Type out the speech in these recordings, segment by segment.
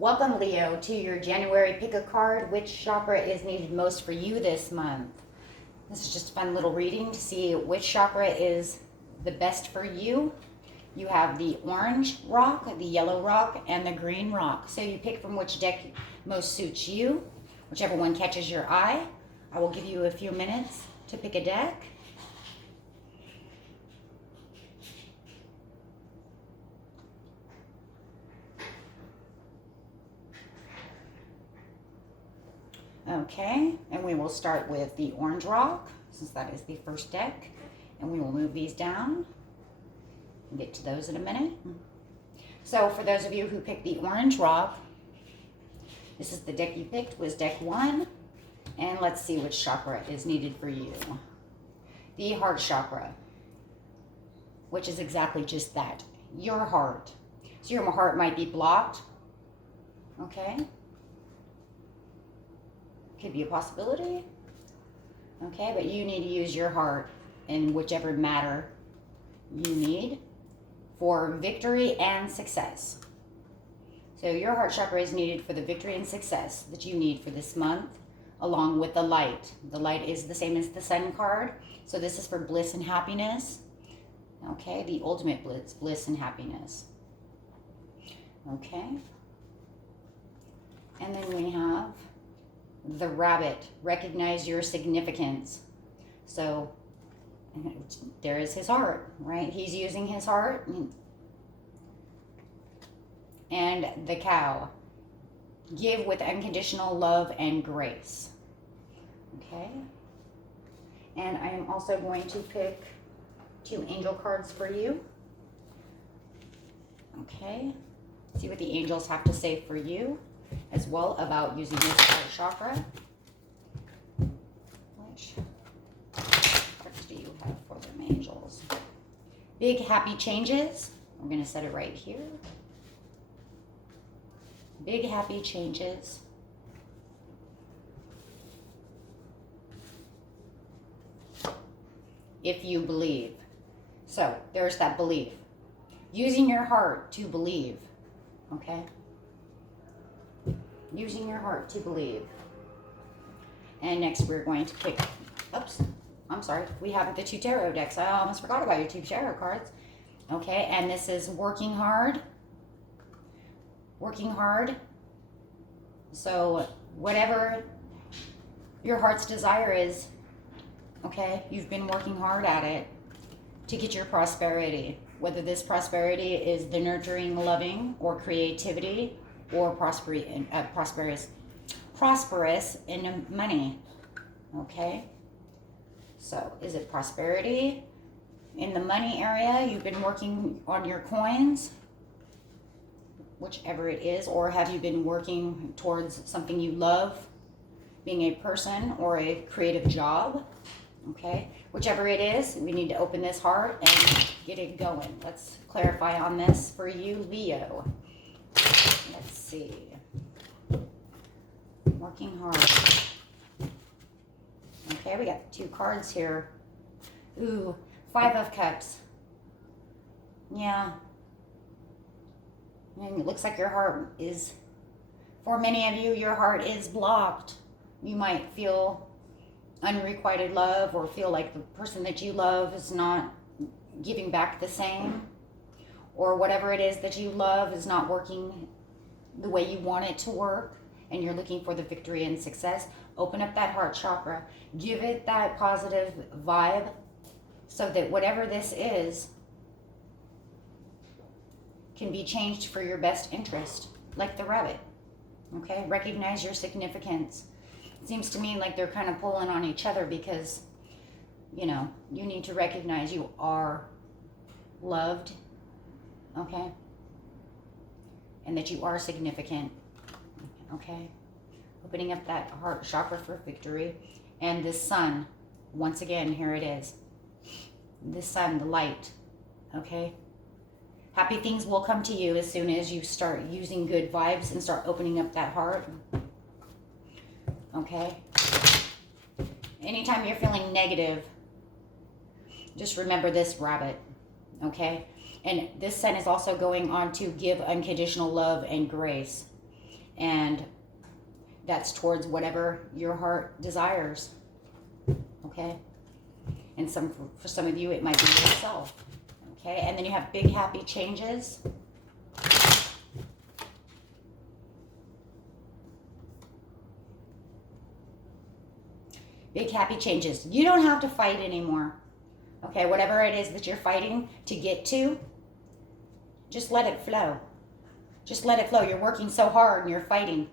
Welcome, Leo, to your January pick a card. Which chakra is needed most for you this month? This is just a fun little reading to see which chakra is the best for you. You have the orange rock, the yellow rock, and the green rock. So you pick from which deck most suits you, whichever one catches your eye. I will give you a few minutes to pick a deck. Okay, and we will start with the orange rock, since that is the first deck, and we will move these down and get to those in a minute. So for those of you who picked the orange rock, this is the deck you picked, was deck 1, and let's see which chakra is needed for you. The heart chakra, which is exactly just that, your heart. So your heart might be blocked, okay? Could be a possibility. Okay, but you need to use your heart in whichever matter you need for victory and success. So your heart chakra is needed for the victory and success that you need for this month, along with the light. The light is the same as the sun card. So this is for bliss and happiness. Okay, the ultimate bliss and happiness. Okay. And then we have the rabbit. Recognize your significance. So there is his heart, right? He's using his heart. And the cow. Give with unconditional love and grace. Okay. And I am also going to pick 2 angel cards for you. Okay. See what the angels have to say for you as well about using this heart chakra. Which cards do you have for them, angels? Big happy changes. We're going to set it right here. Big happy changes. If you believe. So there's that belief. Using your heart to believe. Okay? Using your heart to believe. And next we're going to pick, oops, I'm sorry, we have the 2 tarot decks. I almost forgot about your 2 tarot cards. Okay, and this is working hard. Working hard. So whatever your heart's desire is, okay, you've been working hard at it to get your prosperity. Whether this prosperity is the nurturing, loving, or creativity, or prosperous in money. Okay, so is it prosperity in the money area? You've been working on your coins, whichever it is, or have you been working towards something you love, being a person or a creative job? Okay, whichever it is, we need to open this heart and get it going. Let's clarify on this for you, Leo. Let's see. Working hard. Okay, we got 2 cards here. Ooh, 5 of Cups. Yeah. And it looks like your heart is, for many of you, your heart is blocked. You might feel unrequited love or feel like the person that you love is not giving back the same, or whatever it is that you love is not working the way you want it to work, and you're looking for the victory and success. Open up that heart chakra. Give it that positive vibe so that whatever this is can be changed for your best interest, like the rabbit. Okay, recognize your significance. It seems to me like they're kind of pulling on each other because, you know, you need to recognize you are loved, okay? And that you are significant, okay? Opening up that heart chakra for victory. And the sun, once again, here it is. The sun, the light, okay? Happy things will come to you as soon as you start using good vibes and start opening up that heart. Okay? Anytime you're feeling negative, just remember this rabbit. Okay? And this sun is also going on to give unconditional love and grace. And that's towards whatever your heart desires. Okay? And for some of you, it might be yourself. Okay? And then you have big happy changes. Big happy changes. You don't have to fight anymore. Okay? Whatever it is that you're fighting to get to, just let it flow. Just let it flow. You're working so hard and you're fighting.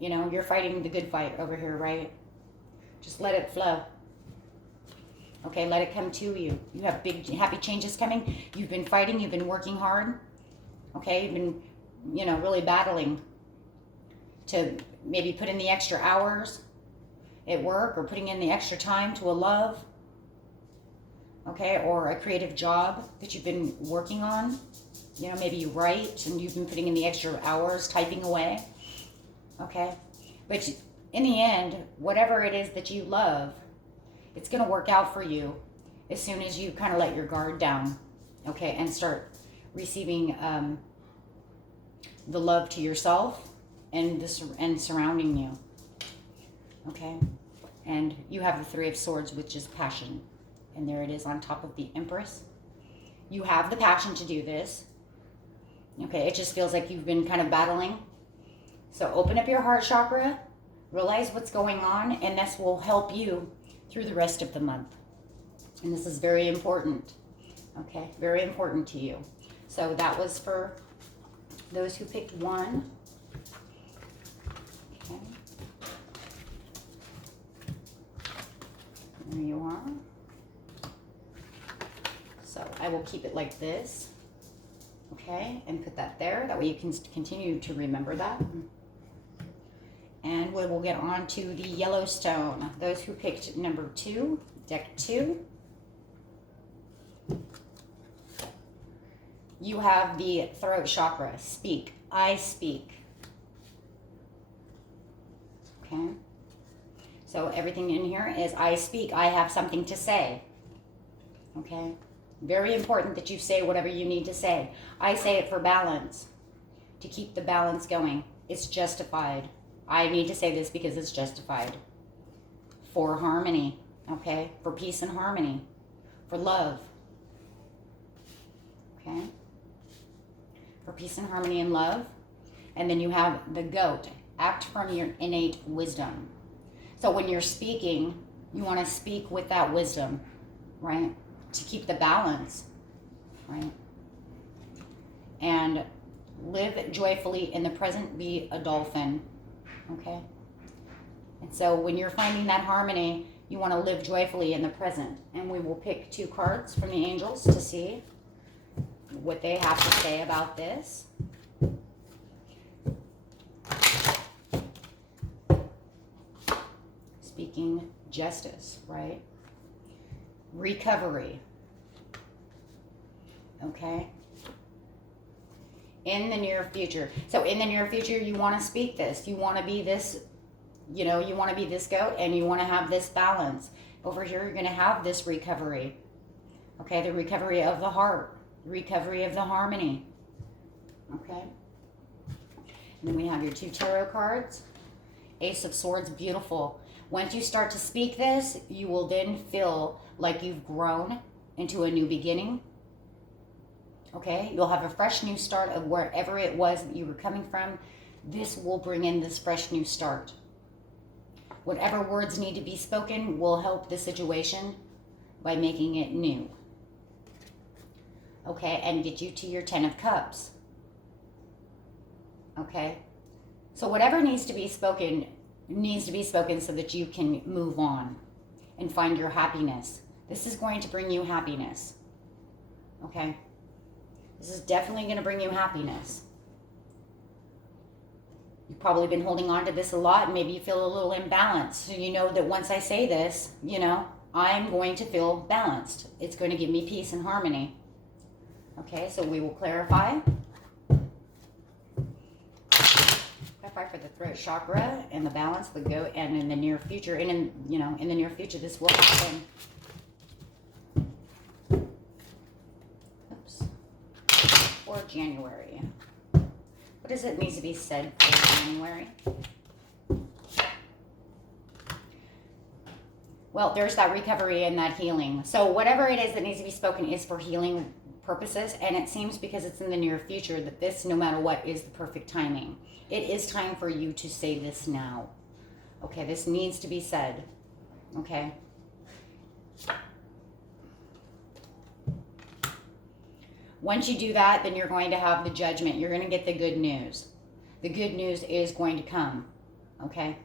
You know, you're fighting the good fight over here, right? Just let it flow. Okay, let it come to you. You have big, happy changes coming. You've been fighting. You've been working hard. Okay, you've been, you know, really battling to maybe put in the extra hours at work, or putting in the extra time to a love. Okay, or a creative job that you've been working on. You know, maybe you write and you've been putting in the extra hours typing away. Okay, but in the end, whatever it is that you love, it's going to work out for you as soon as you kind of let your guard down, okay, and start receiving the love to yourself and surrounding you, okay. And you have the Three of Swords, which is passion, and there it is on top of the Empress. You have the passion to do this, okay. It just feels like you've been kind of battling. So open up your heart chakra, realize what's going on, and this will help you through the rest of the month. And this is very important, okay? Very important to you. So that was for those who picked 1. Okay. There you are. So I will keep it like this, okay? And put that there. That way you can continue to remember that. And we will get on to the Yellowstone. Those who picked number 2, deck 2. You have the throat chakra. Speak. I speak. Okay. So everything in here is I speak. I have something to say. Okay. Very important that you say whatever you need to say. I say it for balance. To keep the balance going. It's justified. I need to say this because it's justified. For harmony, okay? For peace and harmony. For love. Okay? For peace and harmony and love. And then you have the goat. Act from your innate wisdom. So when you're speaking, you want to speak with that wisdom, right? To keep the balance, right? And live joyfully in the present, be a dolphin. Okay, and so when you're finding that harmony, you want to live joyfully in the present. And we will pick 2 cards from the angels to see what they have to say about this. Speaking justice, right? Recovery. Okay. In the near future. So in the near future, you want to speak this. You want to be this, you know, you want to be this goat and you want to have this balance. Over here, you're going to have this recovery. Okay, the recovery of the heart. Recovery of the harmony. Okay. And then we have your 2 tarot cards. Ace of Swords, beautiful. Once you start to speak this, you will then feel like you've grown into a new beginning. Okay, you'll have a fresh new start of wherever it was that you were coming from. This will bring in this fresh new start. Whatever words need to be spoken will help the situation by making it new. Okay, and get you to your 10 of Cups. Okay, so whatever needs to be spoken so that you can move on and find your happiness. This is going to bring you happiness. Okay. This is definitely going to bring you happiness. You've probably been holding on to this a lot, and maybe you feel a little imbalanced. So you know that once I say this, you know, I'm going to feel balanced. It's going to give me peace and harmony. Okay, so we will clarify. Clarify for the throat chakra and the balance, the goat, and in the near future, and in the near future, this will happen. Or January. What does it need to be said for January? Well, there's that recovery and that healing. So whatever it is that needs to be spoken is for healing purposes. And it seems, because it's in the near future, that this, no matter what, is the perfect timing. It is time for you to say this now. Okay, this needs to be said. Okay. Once you do that, then you're going to have the judgment. You're going to get the good news. The good news is going to come. Okay?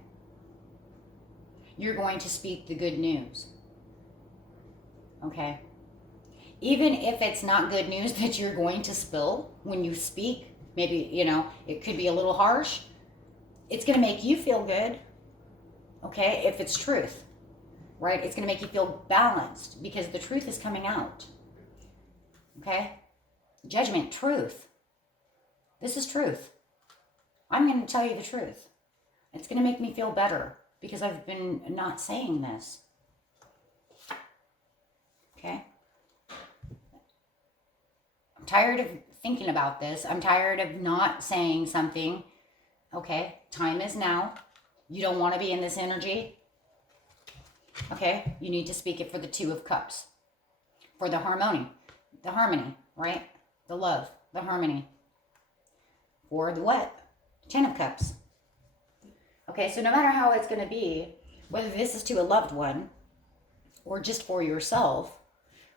You're going to speak the good news. Okay? Even if it's not good news that you're going to spill when you speak, maybe, it could be a little harsh. It's going to make you feel good. Okay? If it's truth. Right? It's going to make you feel balanced because the truth is coming out. Okay? Judgment, truth. This is truth. I'm going to tell you the truth. It's going to make me feel better because I've been not saying this. Okay? I'm tired of thinking about this. I'm tired of not saying something. Okay? Time is now. You don't want to be in this energy. Okay? You need to speak it for the Two of Cups. For the harmony. The harmony, right? The love, the harmony. For the what? Ten of Cups. Okay, so no matter how it's going to be, whether this is to a loved one, or just for yourself,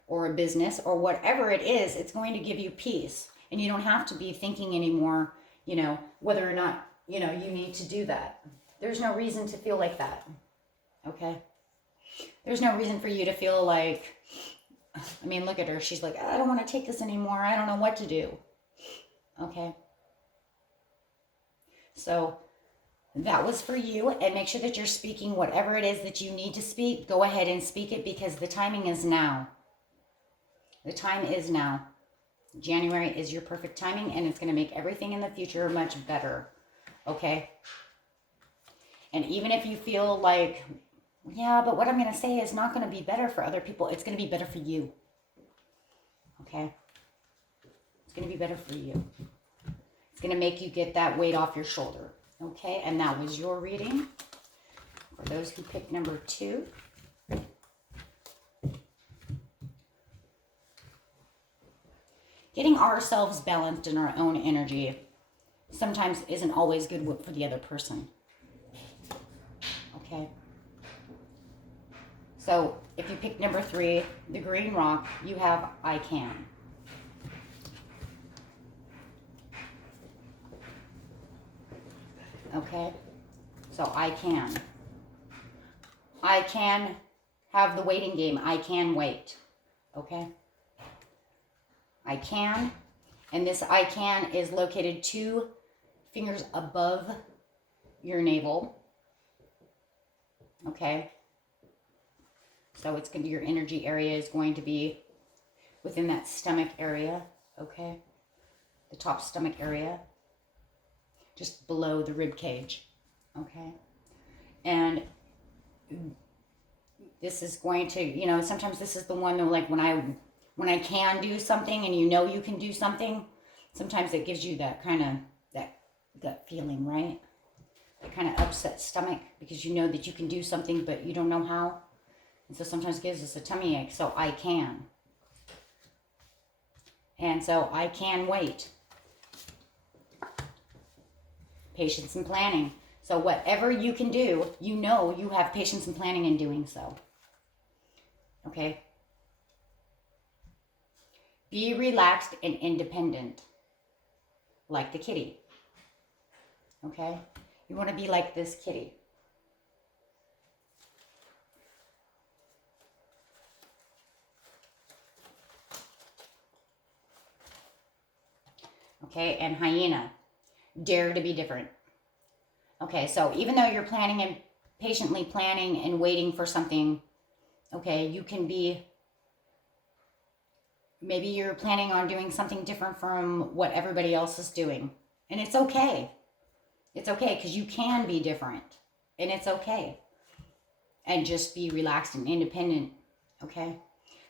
or a business, or whatever it is, it's going to give you peace. And you don't have to be thinking anymore, whether or not, you need to do that. There's no reason to feel like that. Okay? There's no reason for you to feel like, look at her. She's like, I don't want to take this anymore. I don't know what to do. Okay. So that was for you. And make sure that you're speaking whatever it is that you need to speak. Go ahead and speak it because the timing is now. The time is now. January is your perfect timing and it's going to make everything in the future much better. Okay. And even if you feel like, yeah, but what I'm going to say is not going to be better for other people. It's going to be better for you. Okay? It's going to be better for you. It's going to make you get that weight off your shoulder. Okay? And that was your reading. For those who picked number 2. Getting ourselves balanced in our own energy sometimes isn't always good for the other person. Okay? So if you pick number 3, the green rock, you have I can. Okay? So I can. I can have the waiting game. I can wait. Okay? I can. And this I can is located 2 fingers above your navel. Okay? So it's going to, your energy area is going to be within that stomach area, okay? The top stomach area, just below the rib cage, okay? And this is going to, sometimes this is the one that, like, when I can do something and you can do something, sometimes it gives you that kind of, that gut feeling, right? That kind of upset stomach because you know that you can do something but you don't know how. And so sometimes it gives us a tummy ache. So I can. And so I can wait. Patience and planning. So whatever you can do, you have patience and planning in doing so. Okay? Be relaxed and independent. Like the kitty. Okay? You want to be like this kitty. Okay, and hyena, dare to be different. Okay, so even though you're planning and patiently planning and waiting for something, okay, you can be, maybe you're planning on doing something different from what everybody else is doing. And it's okay. It's okay because you can be different. And it's okay. And just be relaxed and independent, okay?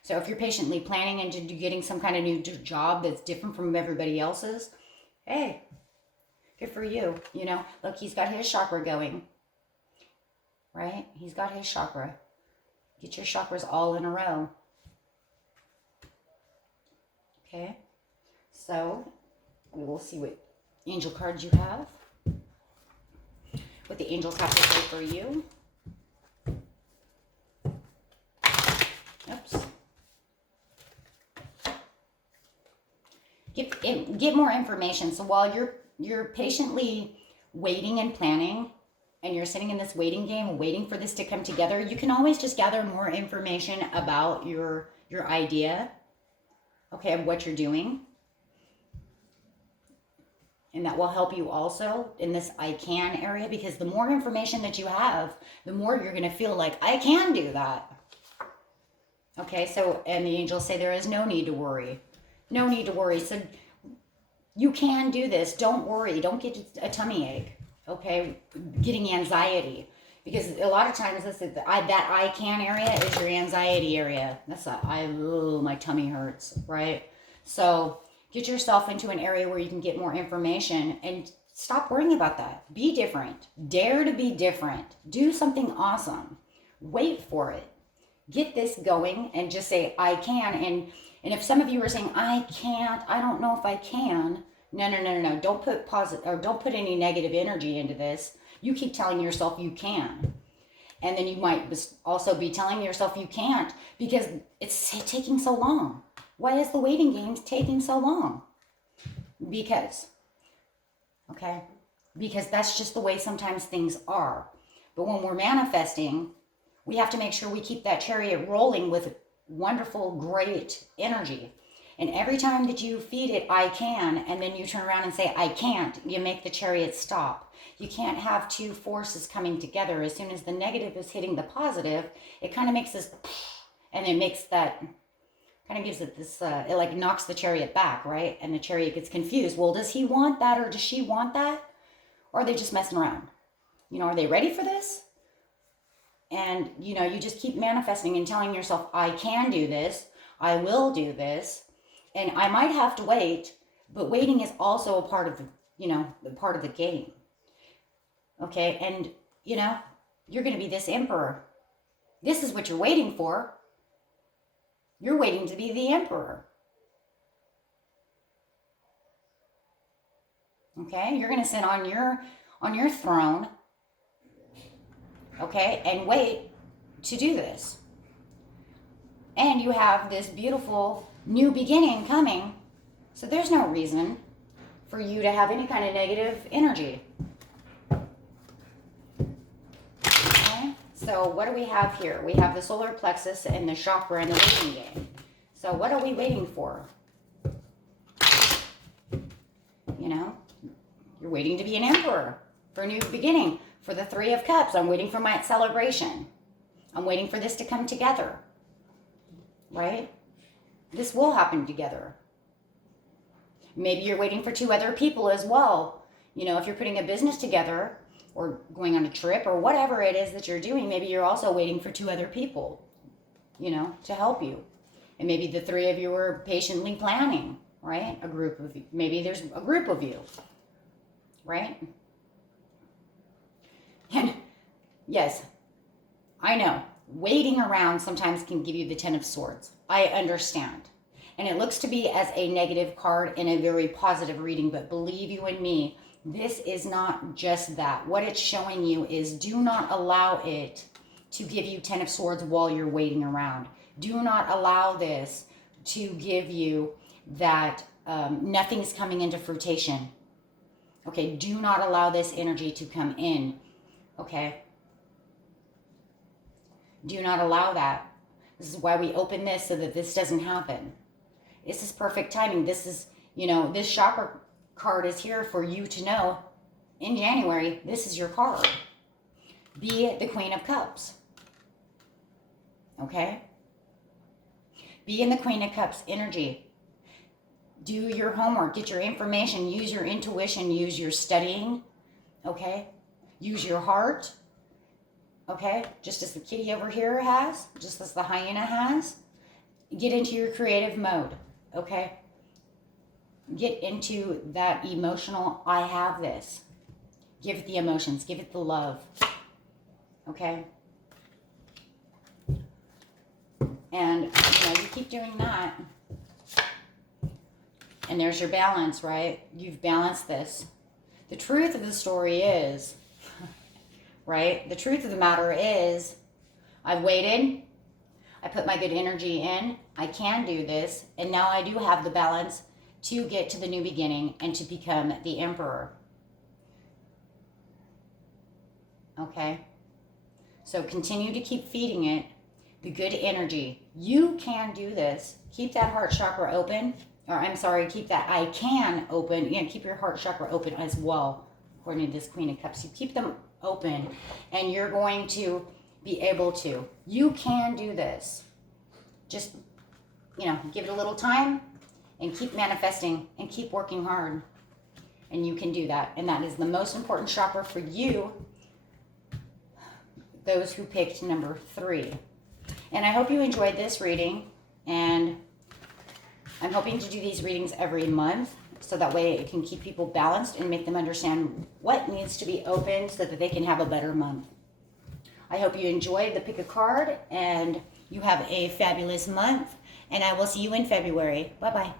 So if you're patiently planning and getting some kind of new job that's different from everybody else's, hey, Good for you. You know, look, he's got his chakra going, right? He's got his chakra. Get your chakras all in a row. Okay. So we will see what angel cards you have. What the angels have to say for you. Oops. Get more information. So while you're patiently waiting and planning, and you're sitting in this waiting game, waiting for this to come together, you can always just gather more information about your idea, okay, of what you're doing. And that will help you also in this I can area, because the more information that you have, the more you're going to feel like, I can do that. Okay, so, and the angels say there is no need to worry. No need to worry. So you can do this. Don't worry. Don't get a tummy ache. Okay, getting anxiety, because a lot of times this is that I can area is your anxiety area. That's my tummy hurts, right? So get yourself into an area where you can get more information and stop worrying about that. Be different. Dare to be different. Do something awesome. Wait for it. Get this going and just say I can. And if some of you are saying I can't, I don't know if I can. No. Don't put positive, or don't put any negative energy into this. You keep telling yourself you can. And then you might also be telling yourself you can't because it's taking so long. Why is the waiting game taking so long? Because that's just the way sometimes things are. But when we're manifesting, we have to make sure we keep that chariot rolling with wonderful, great energy. And every time that you feed it, I can, and then you turn around and say, I can't, you make the chariot stop. You can't have two forces coming together. As soon as the negative is hitting the positive, it kind of makes this, and it makes that, kind of gives it this, it like knocks the chariot back, right? And the chariot gets confused. Well, does he want that, or does she want that? Or are they just messing around? You know, are they ready for this? And, you know, you just keep manifesting and telling yourself, I can do this. I will do this. And I might have to wait, but waiting is also a part of the, part of the game. Okay, and, you're going to be this emperor. This is what you're waiting for. You're waiting to be the emperor. Okay, you're going to sit on your throne, okay, and wait to do this. And you have this beautiful new beginning coming. So there's no reason for you to have any kind of negative energy. Okay? So what do we have here? We have the solar plexus and the chakra and the waiting game. So what are we waiting for? You're waiting to be an emperor for a new beginning. For the 3 of Cups, I'm waiting for my celebration. I'm waiting for this to come together. Right? This will happen together. Maybe you're waiting for 2 other people as well. If you're putting a business together or going on a trip or whatever it is that you're doing, maybe you're also waiting for 2 other people, to help you. And maybe the 3 of you are patiently planning, right? Maybe there's a group of you, right? And yes, I know. Waiting around sometimes can give you the 10 of Swords. I understand. And it looks to be as a negative card in a very positive reading, but believe you and me, this is not just that. What it's showing you is do not allow it to give you 10 of Swords while you're waiting around. Do not allow this to give you that nothing's coming into fruition. Okay, do not allow this energy to come in. Okay? Do not allow that. This is why we open this, so that this doesn't happen. This is perfect timing. This is, this chakra card is here for you to know in January, this is your card. Be the Queen of Cups. Okay? Be in the Queen of Cups energy. Do your homework. Get your information. Use your intuition. Use your studying. Okay? Use your heart. Okay? Just as the kitty over here has. Just as the hyena has. Get into your creative mode. Okay? get into that emotional, I have this. Give it the emotions, give it the love. Okay? And, you keep doing that. And there's your balance, right? You've balanced this. The truth of the story is, right? The truth of the matter is, I've waited. I put my good energy in. I can do this. And now I do have the balance to get to the new beginning and to become the emperor. Okay? So continue to keep feeding it the good energy. You can do this. Keep that heart chakra open. Or I'm sorry, keep that I can open. Keep your heart chakra open as well, according to this Queen of Cups. You keep them open and you're going to be able to. You can do this. Just, give it a little time and keep manifesting and keep working hard. And you can do that. And that is the most important chakra for you, those who picked number 3. And I hope you enjoyed this reading. And I'm hoping to do these readings every month so that way it can keep people balanced and make them understand what needs to be opened so that they can have a better month. I hope you enjoyed the pick a card and you have a fabulous month. And I will see you in February. Bye-bye.